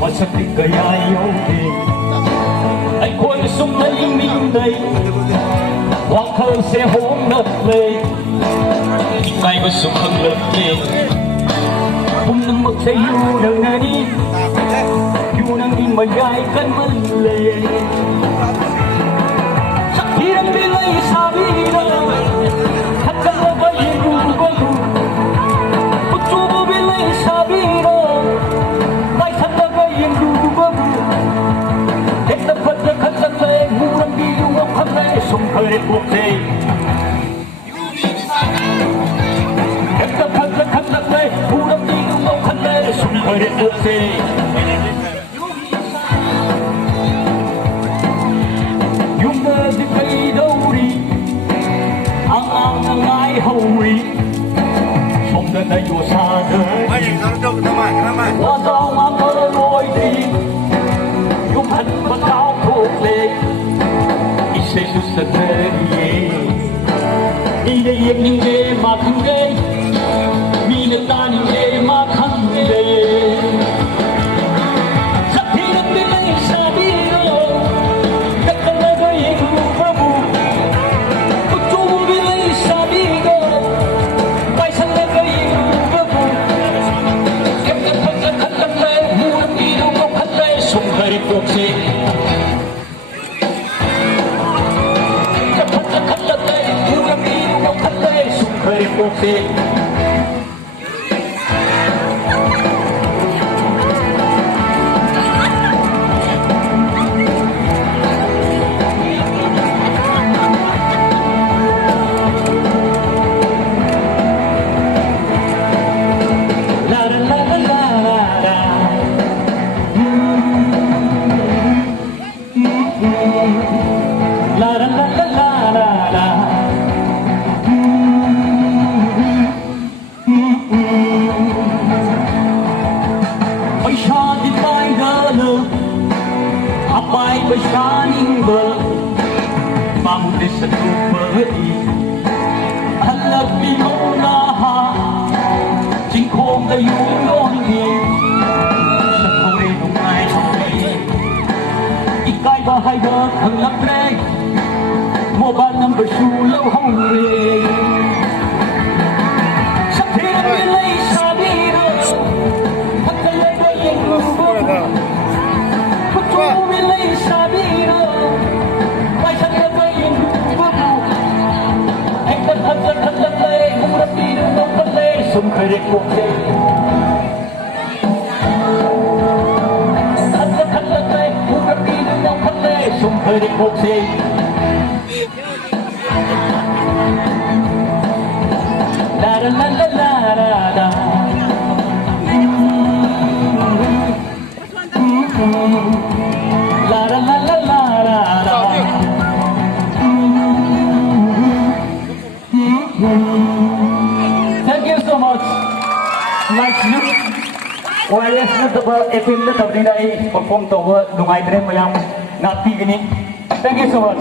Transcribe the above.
Mà sắc tình cười ai yêu thì anh khôi sung lấy mình đây hoàng thơ sẽ hôn ngập lên ngày có sung hăng lực lên hôm năm một say yêu đừng nghe đi yêu nàng đi mà gai cân mất lên sắc khi đang đi lấy sao đi đâu thật cần là vậy yêu có dù bất chu vô biết lấy sao đi đâu lại thật là vậy yêu có dù hết tập vật là khăn sắc lên ngu đang đi yêu ngọc khăn lên sung khơi để cuộc đời hết tập vật là khăn sắc lên ngu đang đi yêu ngọc khăn lên sung khơi để cuộc đời di cây đâu đi ang ai hầu đi không đến đây chùa xa đời qua gió mà mơ lối đi dùng hạnh và cao thuộc lệ đi xây dựng sân đời đi đây yên những ghê mà không ghê vì người ta những ghê mà không ghê Okay. Apai bershaning ber, mampu satu beri, halap di mana ha, jingkong dayung yon ni, sekuri dungai sekuri, ikai bahai ber halap reg, mobile number sulau hungry. Sakit bilai sabiro, hakalai bayang lupa. Sung khơi để cuộc đời thật là tệ cũng rất đi đến nhau thật lệ sung khơi để cuộc đời la la la la la la la la la la la la Thank you so much. Like you. Wales na to epil na tabdi na perform to dungai tre mayang nati gini. Thank you so much.